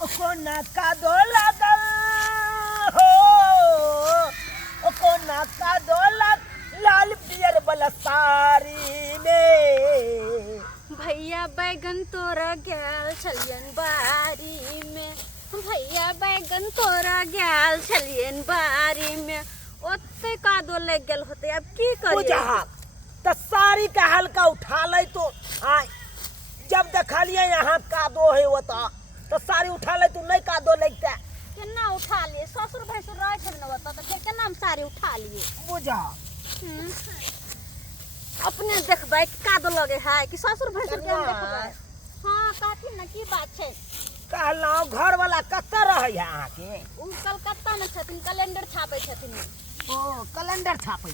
कोना का दो लागल हो कोना का दो लाल पियर वाला साड़ी में। भैया बैगन तोरा गैल छलियन बारी में। भैया बैगन तोरा गैल छलियन बारी में। ओते कादो लग गेल होते, अब की करिए? तो साड़ी का हल्का उठा ले तो जब देखलिए यहाँ कादो है वो तो साड़ी उठा ले तो नहीं कादो लगता। केना उठा लिए? ससुर भैंसुर रहे थे न तो फिर केना हम साड़ी उठा लिए? बुझा अपने देखबै कादो लगे है कि ससुर भैंसुर के हम देखबै? हां काठी न की बात छै? कहलौ घर वाला कत्ते रहे है अहाँ के? उ कलकत्ता में छथिन, कैलेंडर छापै छथिन। ओ कैलेंडर छापै।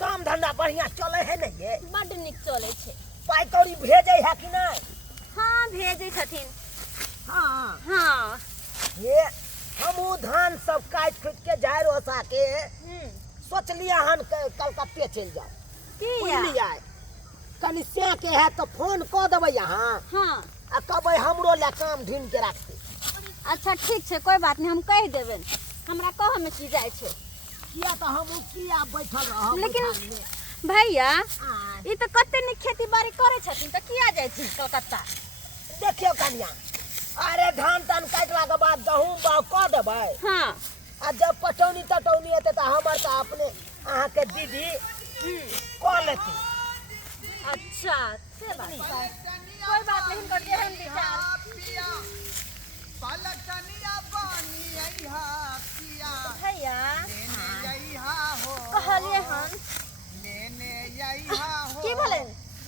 काम धंधा बढ़िया चले है नहीं ये? बड निक चले छे। पाई कौड़ी भेजे है कि नहीं? हां भेजे छथिन। हाँ हाँ ये हम धान सब काट खुट के जाए रोसा के सोच लिया हन कलकत्ते चल जाओ किया कनी से के है तो फोन कर देबै यहाँ। हाँ आ कहबै हमरो ले काम ढूंढ के रखते। अच्छा ठीक छै, कोई बात नहीं, हम कह देबे। हमरा कह में की जाय छै किया तो हम किया बैठल रह। लेकिन भैया ई तो कते निक खेती बाड़ी करे छथिन तो किया जाय छी कलकत्ता? देखियो कनिया, अरे धान तान काटला के बाद गहूम बाव कर देबै। हाँ आ जब पटौनी तटौनी हेतै तो हमर तो अपने अहाँ के दीदी कह लेती। अच्छा से बात कोई बात नहीं, कर दे हम विचार। भैया कहलिए हम की बोले?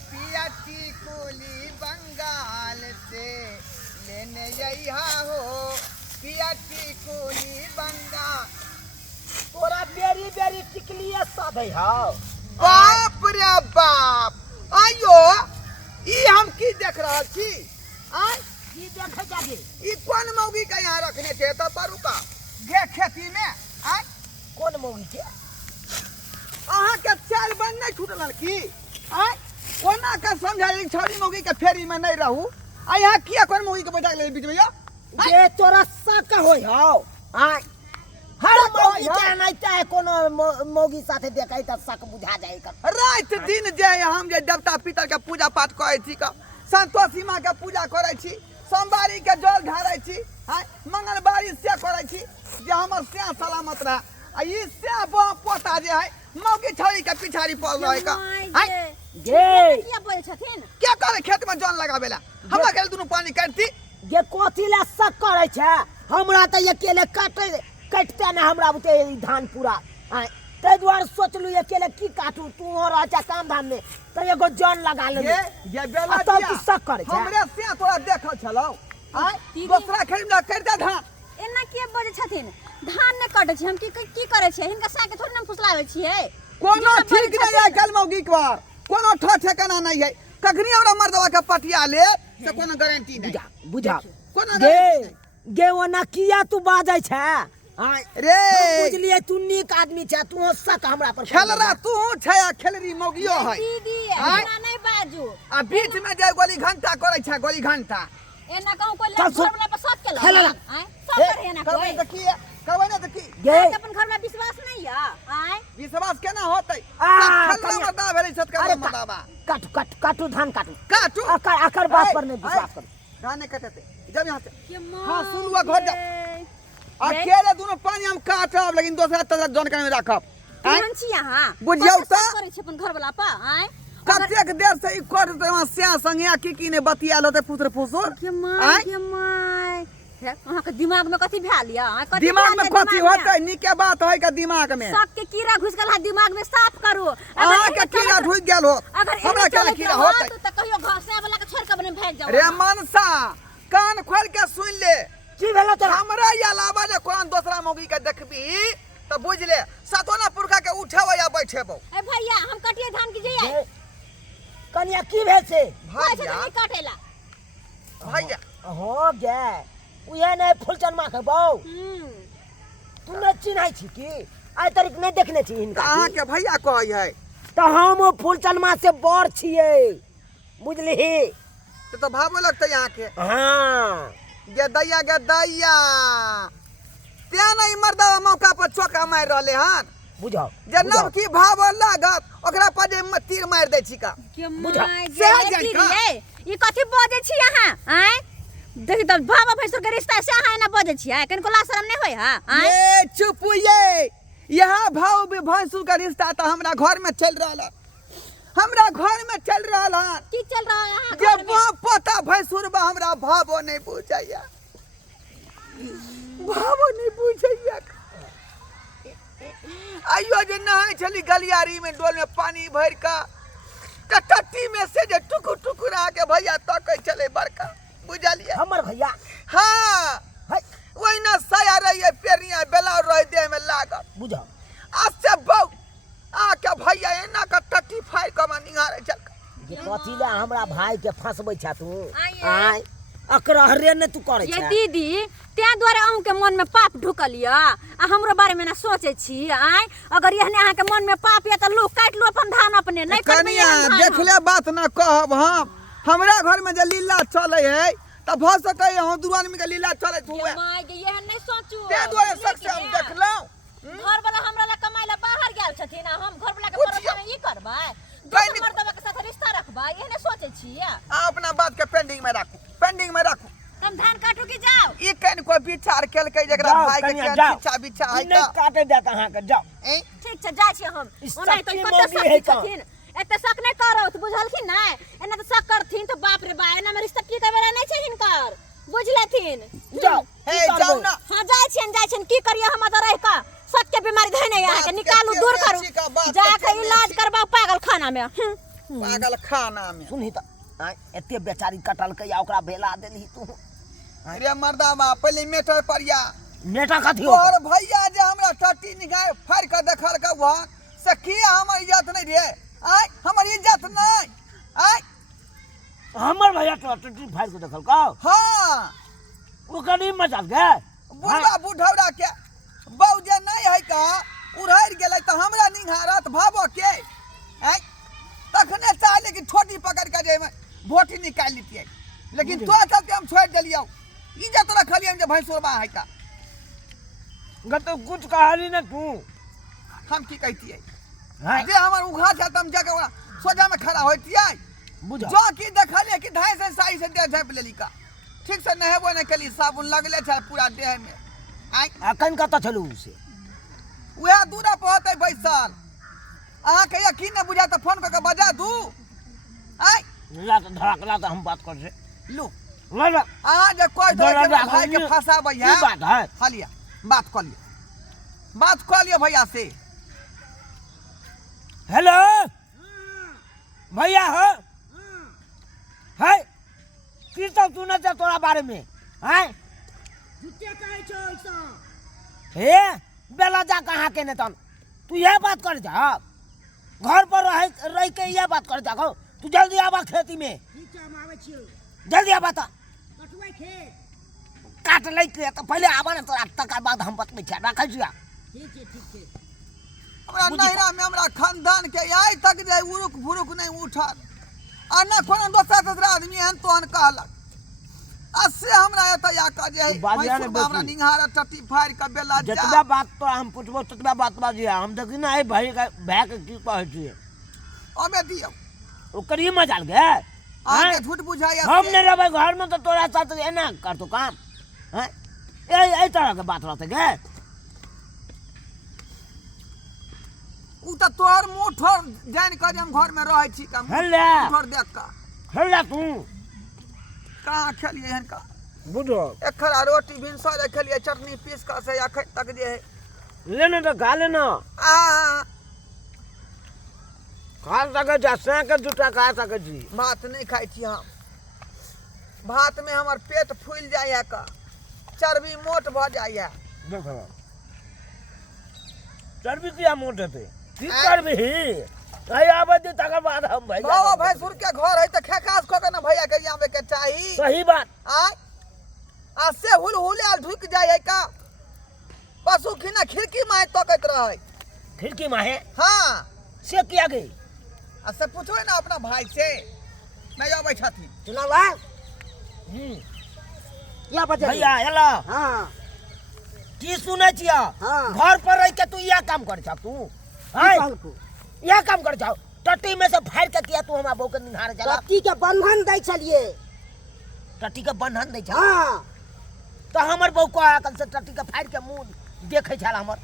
पिया टिकुली बंगाल से लेने यहा हो। पिया टिकुली बंगाल। तोरा बेरी बेरी टिकली साधे हो। बाप रे बाप, आयो ई हम की देख रहा छी? आय की देखे जागे? ई कौन मौगी के यहाँ रखने थे तो परू का गे खेती में? आय कौन मौगी छे? अहाँ के चाल बन नहीं छूटल की? आय कोना का समझाई छोरी मौगी के फेरी में नहीं रहू। आ यहाँ किया कौन मौगी के बैठा ले बीच में यो? जे तोरा शक होय हो। आय हर मौगी के नहीं चाहे कोनो मौगी साथे देखै त शक बुझा जाए कर। रात दिन जे हम जे देवता पितर के पूजा पाठ करे छी, संतोषी माँ के पूजा करे छी, सोमवारी के जल ढारै छी, मंगलवारी से करे छी जे हमर से सलामत रहे। आ ई से पोता जे है मौगी छोरी के पिछाड़ी पड़ रहे का। गे किया बोल छथिन? क्या करे खेत में जन लगावेला? हमरा के दुनु पानी काटती। गे कोथी ला शक करे छे? हमरा त अकेले कटते न हमरा बुते धान पूरा। आय तै द्वार सोचलु अकेले की काटू, तू हो रह जा काम धाम में त एगो जन लगा ले। ये बेला तब की शक करे छे? हमरे से तोरा देखल छलौ। आय दूसरा खेत में करते धान। एना के बोले छथिन? धान ने काटे छी हम की करे छी? हिनका सा के थोड़ी हम फुसलावे छियै। कोनो ठीक नहीं है कल मौगी के बार। कोनो ठेकाना नहीं है। कखनी हमरा मर्दवा के पटिया ले से कोनो गारंटी नहीं। बुझा कोनो गे गे ओना किया तू बाजै छे? आय रे बुझलिए तू नीक आदमी छे, तू शक हमरा पर खेलरा तू छे, खेलरी मौगियो है। दीदी एना नहीं बाजू। आ बीच में जे गोली घंटा करे छे, गोली घंटा एना कहूं कोई चल, घर वाला पर शक केला? खेलला। आय सब करे ना करबै कोई। त की करबै ना त की? गे अपन घर में विश्वास नहीं है? आय विश्वास केना होतै? आ, खेलरा कनिया। मर्दा भेलै छत अरे का मर्दावा। काटू धान काटू। काटू आकर बात पर नहीं विश्वास करू। धान नहीं कटते जब यहाँ से। के हाँ, सुनलुआ घर जा। गे। अकेले दोनों पानी हम काटब लेकिन दूसरा तरह जन के राखब। केहन छी अहाँ? बुझियौ कते त? शक करे छी अपन घर वाला पर? आय कतेक देर से ई कर से संगे की ने बतियाल होते पुत्र फुसुर। के माय के माय अहाँ के दिमाग में कथी भैल या? कथी दिमाग भैल में या कथी दिमाग में? होतै? निके बात है का दिमाग में? शक के कीड़ा घुस गेल है दिमाग में, साफ करू। अहाँ के कीड़ा ढुक गेल हो। अगर हमरा के कीड़ा होतै? तो कहियो घर से वाला के छोड़ के बने भाग जाओ। रे मनसा कान खोल के सुन ले। की भेलो तोरा? हमरा अलावा जे कोन दूसरा मौगी के देखबी त बुझ ले सतोना पुरखा के उठाव या बैठेबो। ए भैया हम कटिए धान की जइए। कनिया की भेल से? भैया नहीं काटेला। भैया हो गे उहे नहीं फुलचन माँ के बहू। तू नहीं चिन्है छी की? आइ तरीक नहीं देखने छी हिनका? अहाँ के भैया कहै है तो हम फुलचन माँ से बड़ छियै, बुझलिही? तो भावो लगतै यहाँ के। हाँ गे दैया त्या नहीं मर्दा मौका पर चौका मार रहले हन बुझाओ जे नवकी भाव लागत ओकरा पर जे तीर मार दै छी का के बुझा, माय से गे जाय का? दीदी ई कथि बजै छी अहाँ आय देखि त भाव भैंसुर के रिश्ता से अहाँ ना बजै छी आय कनको लाज शरम नहीं होय हा आय ये चुप ये यहाँ भाव भी भैंसुर का रिश्ता तो हमरा घर में चल रहल है हमरा घर में चल रहल है की चल रहा है अहाँ जब घर में पता भैंसुर बा हमरा भावो नहीं बुझैया भावो नहीं बुझैया आइयो जे नहाय छली गलियारी में डोल में पानी भर का टट्टी में से जे टुकुर टुकुर आके भैया तकै चले बड़का बुझलिए हमर भैया हाँ है वही ना साया रही है पेरिया बेलाव रह दे में लागत बुझाओ आज से बहु आके भैया एना का टट्टी फाड़ के मन निहारे चल जे कथी ले हमरा भाई के फंसबै छा तू आइए। आय अकरहरे ने तू करे ये छा दीदी त्या द्वारे अहूँ के मन में पाप ढुकल या आ हमरो बारे में ना सोचे छी आय अगर यहने अहाँ के मन में पाप या त लोग काट लो अपन धान अपने नहीं करबे कनिया एहन धान देख ले बात ना कहब हम हमरा घर में जे लीला चले है त भ सकै हम दू आदमी के लीला चले हुए माय गे यहन नहीं सोचू ते द्वारे सबसे हम देखलौ घर वाला हमरा ला कमाई ला बाहर गेल छथिन आ हम घर वाला के बुझियौ। परत में ई करबै कहीं दोसर मर्दवा के साथ रिश्ता रखबै एहने सोचे छी अपना बात के पेंडिंग में राखू तुम धान काटू की जाओ ई कन को विचार केलकै जकरा जाओ, भाई के कनिया, केन जाओ। शिक्षा बिच्छा है नहीं त काटे देता अहाँ के जाओ ए ठीक छै जाय छी हम इस ओना तो सच्ची कते मौगी है शक कहाँ? छथिन एते शक नहीं करो तो बुझलखिन ना एना तो शक करथिन तो बाप रे बा एना में रिश्ता की कबेला नहीं छै हिनकर बुझलेथिन जाओ हे की करबै? जाओ ना हां जाय छियन की करिए हम त रह का सच के बीमारी धने आ के बात निकालू के दूर चिन्ह छी का, बात करू के जाके चिन्ह इलाज छी। करबाओ पागल खाना में पागल खाना में सुनही त आय एते बेचारी कटलकै आ ओकरा भेला देलही तू अरे मर्दा बा पहले मेटर परिया नेटा कथी हो तोहर भैया जे हमरा टट्टी निगाह फाड़ के देखल का वहां से की हमर इज्जत नहीं रे आय हमर इज्जत नहीं आय हमर भैया तो टट्टी फाड़ के देखल का हां ओकर ई मचल गे बुढ़ा बुढ़ौरा के बहु जे नहीं है का उड़ैर गेलै त हमरा निहारत भाबो के आय तखने चाहले कि छोटी पकड़ के जे भोटी निकाल लेतिए लेकिन तो चलते हम छोड़ देलियो इज्जत रखलिए हम जे भैंसुरबा है का गत कुछ कहाली न तू हम की कहतिए हाय जे हमर उघा छै त हम जाके ओकरा सोजा में खड़ा होतिए बुझा जो की देखलिए कि धाय से साई से देह झाप लेली का ठीक से नहेबो नहीं कली साबुन लगले छै पूरा देह में आय अखन कत छलू से वह दूरा पर होते बैसल अहाँ के यकीन नहीं बुझा तो फोन करके बजा दू आय ला तो धड़कला तो हम बात कर से लू ला ला अहाँ जे कोई दो बड़ा के भाई के राखल फंसाबै की है बात है खालिया बात कर लियो भैया से हेलो भैया हो है की तो तू न तोरा बारे में है झूठे कहै छौ ऐसा हे बेला जा कहाँ के नेतन तू यह बात कर जा घर पर रह के यह बात कर जा तू जल्दी आबा खेती में ठीक छै हम आबै छियौ जल्दी आबा तो कटबै खेत काट लै के तो पहले आबा न तोरा तकर बाद हम बतबै छिया रखै छिया ठीक छै हमरा नैरा में हमरा खानदान के आइ तक जे उरुक भुरुक नहीं उठल आ न कोनो दोसर आदमी एहन तोहन कहलक अससे हमरा एत या का जे बाजिया ने भैंसुरबा हमरा बेसी। निहार टट्टी फाड़ के बेला जतबा जा बात तो हम पूछबो ततबा बात बाजिया हम देखी ना भाई के की कहै छियै ओमे दियो ओकर ई मजाल गे आके हैं? झूठ बुझाया हम से। नहीं रहबै घर में तो तोरा साथ एना करतो काम हैं ए तरह के बात रहते गे उ त तोहर मोठर जान के जे हम घर में रहै छी का हेले मोठर देख का हेला तू कहाँ खेलिए हन का बुझो एखरा रोटी भिनसर खेलिए चटनी पीस का से अखन तक जे है लेना तो खा लेना आ खा सके जा के दूटा खा सके छी भात नहीं खाई छी हम भात में हमर पेट फूल जाय है का चर्बी मोट भ जाय है देखो चर्बी किया मोट हेते की आय। करबी आई आबे दी तकर बाद हम भैया बाबा भैंसुर के घर है त खेकास ख के ना भैया के आवे के चाही सही बात आय आ से हुल ढुक जाय है का पशु खिना खिड़की में तकत रहे खिड़की में है हाँ से किया गई आ से पूछो ना अपना भाई से नहीं आवे छथिन सुनावा क्या बजे भैया हेलो हाँ की सुनै छिया हाँ। घर पर रह के तू यह काम कर छा तू हैं यह काम कर छा टट्टी में से फाड़ के किया तू हमरा बहू के निहार जला टट्टी के बंधन दै छलिए टट्टी के बंधन दै छा हाँ तो हमर बहू को आकल से टट्टी के फाड़ के मुंह देखे छला हमर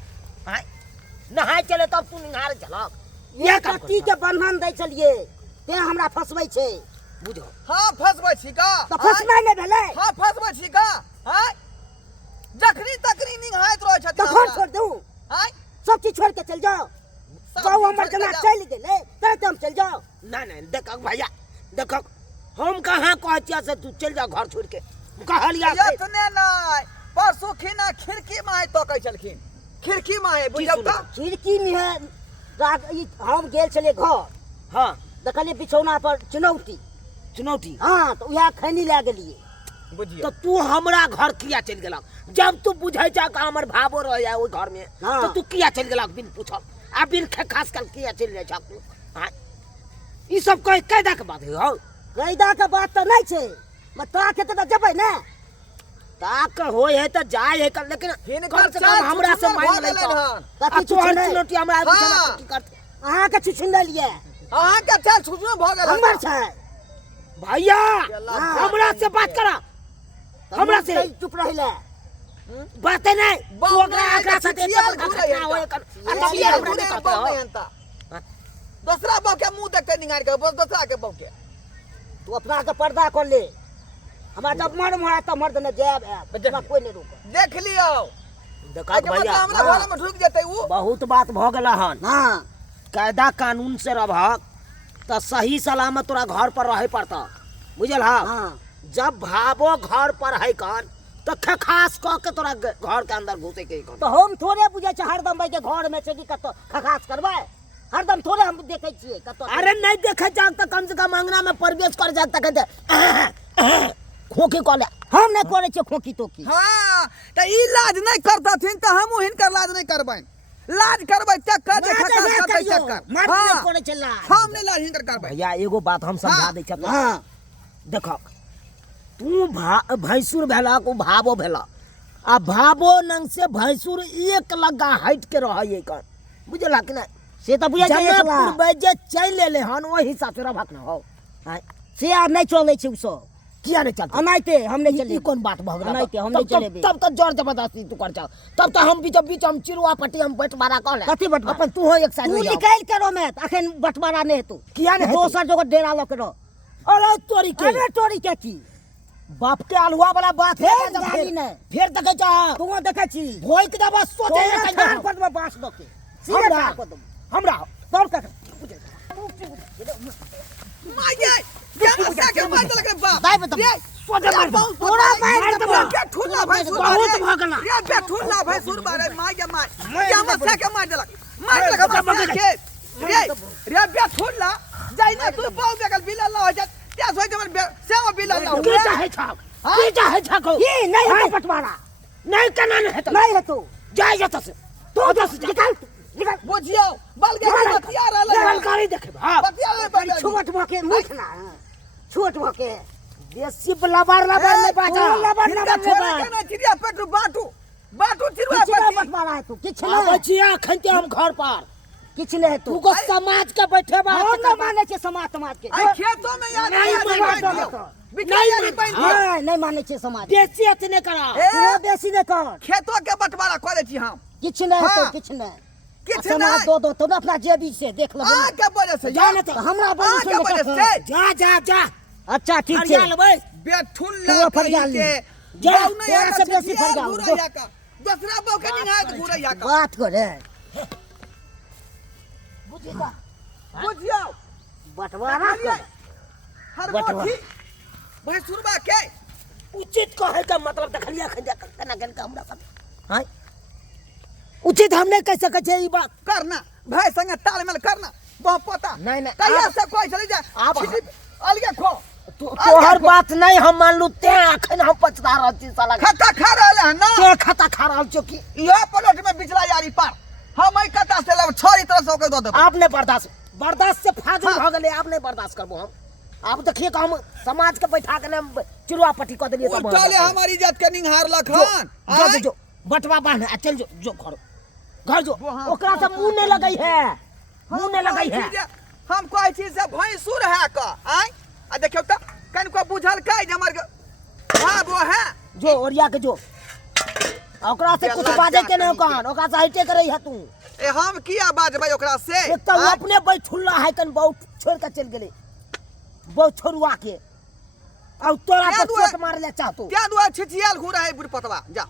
हैं नहाय चले तब तू निहार चला ये टट्टी के बंधन दै छलिए ते हमरा फसबै छै बुझो हाँ फसबै छी का तो फसबै नै भेलै हाँ फसबै छी का हैं जखनी तकनी निहायत रहै छथिन तो घर छोड़ दू हैं सब चीज छोड़ के चल जाओ सब बहू चीज हमर छोड़ के जना जाओ। चल गेलै तब हम चल जाओ नहीं नहीं देखक भैया देखक हम कहाँ कहतिया से तू चल जा घर छोड़ के कहलिया यतने नहीं परसों खिना खिड़की में है तो कह चलखिन खिड़की में है बुझौ का खिड़की में है हम गेल छलिए घर हाँ देखलिए बिछौना पर चुनौती चुनौती हाँ तो वह खैनी लै गेलिए बुझियो तो तू हमरा घर किया चल गेला जब तू बुझै जा का हमर भाबो रह जाए ओइ घर में हाँ। तो तू किया चल गेला बिन पूछल आ बिन खास कर किया चल जाए तू हां ई सब कह कायदा के बात है हो कैदा के बात तो नहीं छे बता के तो जबै ना ताक होय है तो जाय है कर लेकिन हिनकर कम से चार कम हमरा से छुछुंदर मांग ले भऽ गेलै हन। आ कथी तू हर छुछुंदर? चुनौती हमरा हाँ। बुझना की करते अहाँ के छुछुन लिए अहाँ के चाल छुछुन भ गेल हमर छै भैया हाँ। हमरा से बात करा हमरा से चुप रहिले बात नहीं तू ओकरा एकरा साथे छियाल टेबल घुरै खा होय कर आ छियाल तब ये हमरा घुरै नहीं बौ कहते नहीं हनता दूसरा बौ के मुंह देखते निगार के बस दूसरा के बौ के तू अपना के पर्दा कर ले हमरा जब मर मोरा त मर्द ने जाब हमरा कोई नहीं रोक देख लियो देखा आज भैया मतलब हमरा घर में ढुक जेतै उ बहुत बात भ गेला हन हां कायदा कानून से रहक तो सही सलामत तोरा घर पर रहे पड़ता बुझल हा हां जब भावो घर पर है कन तो खास कह के तोरा घर के अंदर घुसे के कन तो हम थोड़े बुझे छ हरदम भाई के घर में छै कि कतो खखास करबै हरदम थोड़े हम देखे छियै कतो अरे नहीं देखे जाग तो कम से कम अंगना में प्रवेश कर जाग तक कहते खोखी कॉले हम नहीं करे छियै खोकी टोकी हां त ई लाज नहीं करतथिन त हमहु हिनकर लाज नहीं करबै लाज करबै चक्कर जे खका करतै चक्कर मर्द नहीं करे चला हम नहीं लाज हिनकर करबै भैया एगो बात हम समझा हाँ। दै छ हां देखो तू भैंसुर भेलक उ भावो भेलक आ भावो नंग से भैंसुर एक लगा हट के रह कन बुझला कि नहीं से तो बुझे छै जनकपुर बैजे चल लेले हन ओहि हिसाब से रहक न हो हैं से आ नहीं चले छै उ सब किया नहीं चलते अनाइते हम नहीं चले ई कौन बात भगला नहीं, हम नहीं चलेबे। तब तो जोर जबरदस्ती तू कर जा तब तो हम बीच बीच हम चिरुआ पट्टी हम बंटवारा कर ले कथी बंटवारा? अपन तू हो एक साइड तू हो जा निकाल करो मैं अखन बंटवारा नहीं हेतु किया नहीं दोसर जगह डेरा लक रहो अरे तोरी के अरे तोरी के की बाप के अलुआ वाला बात है फेर गाली नहीं। फिर देखे जा तू देखे छी भोई के दबा सोचे तोरा है थान पर में बांस दो के सीधे हमरा ठार कर दो हमरा तोर का माये क्या मसा के मार देलक रे बाप दाई बता रे सोचे मार दो। तोरा मार मार देबो। दे के ठुल्ला भाई सुर बहुत भगला। रे बे ठुल्ला भाई सुर बारे माये मार मार क्या देबो। मसा के मार देलक हमरा के रे रे बे ठुल्ला जाई ना तू पाऊ बेकल बिला ला हो जा त्या सोई के मन सेवा बिला ला की चाहे छाक की चाहे छाक ये नहीं है बंटवारा नहीं कना नहीं है तो नहीं हेतु जाए जाता से तू निकाल निकाल बुझियो बल के बतिया रहल जानकारी देखे हां बतिया रहल छोट भके मुठना छोट भके देसी लबार लबार नहीं बाजा लबार हिनका लबार छोरा लबार के ना चिड़िया पेटू बाटू बाटू चिड़िया किछ नहीं पेटी बंटवारा हेतु किछ अब नहीं छिया खंते हम घर पर किछ नहीं हेतु तू को समाज के बैठे बा हम न माने छे समाज के आई खेतों में यार नहीं नहीं मानो दियो तो। बिकाया नहीं नहीं पाइन मानो। दियो हां नहीं माने छे समाज देसी इतने करा ए तू बेसी नहीं कर खेतों के बंटवारा करे छी हम किछ नहीं हेतु हाँ। किछ नहीं किछ समाज नहीं दो दो तो ना अपना जेबी से देख लो आ के वजह से जाने तो हमरा बोली के सुन वजह के से जा जा जा अच्छा ठीक हरिया है लेबै बेठुल्ला तू फरियाल के जा, बाऊ नहीं तोरा आका से बेसी छिया फरियाल, घुरैया का दूसरा बाऊ के निहायत घुरैया का बात करे बुझियो बंटवारा कर हर बटवा। मोठी भाई सुरबा के उचित कहे का मतलब देखलिया खंजा कना कन का हमरा सब हां उचित हमने कैसे कहे ई बात करना भाई संगे तालमेल करना बहुत पता नहीं, नहीं, कहिया आप- से कोई चली जाए आप- अलगे खो तोहर बात नहीं हम मान लू ते अखन हम पछता रहल छी साला खाता खा रहले हैं ना के खाता खा रहल छो की यह प्लॉट में बिचला यारी पार हम आई कता से लब छोरी तरह से ओके दो दे आपने बर्दाश्त से फाजिल भ गेले आपने बर्दाश्त करबो हम अब देखिए कि हम समाज के बैठा के ना चिड़ुआ पट्टी कर दिए तब उल्टले हमारी इज्जत के निहार लखन जो जो बटवा बांध आ चल जो घर जो वो हाँ, ओकरा से मुंह नहीं लगई है मुंह नहीं लगई है हम कोई चीज से भैंसुर है का आय आ देखियो त कन को बुझल काई जे हमर हां वो है जो ओरिया के जो ओकरा से कुछ बाजे के नहीं कान ओकरा से हटे करई है तू ए हम किया बाजबै ओकरा से एक तो वो अपने बैठुल्ला है कन बहुत छोड़ के चल गेले बहुत छोरुआ के और तोरा पर चोट मार ले चाहतो क्या दुआ छिछियाल घुरा है बुढ़पतवा जा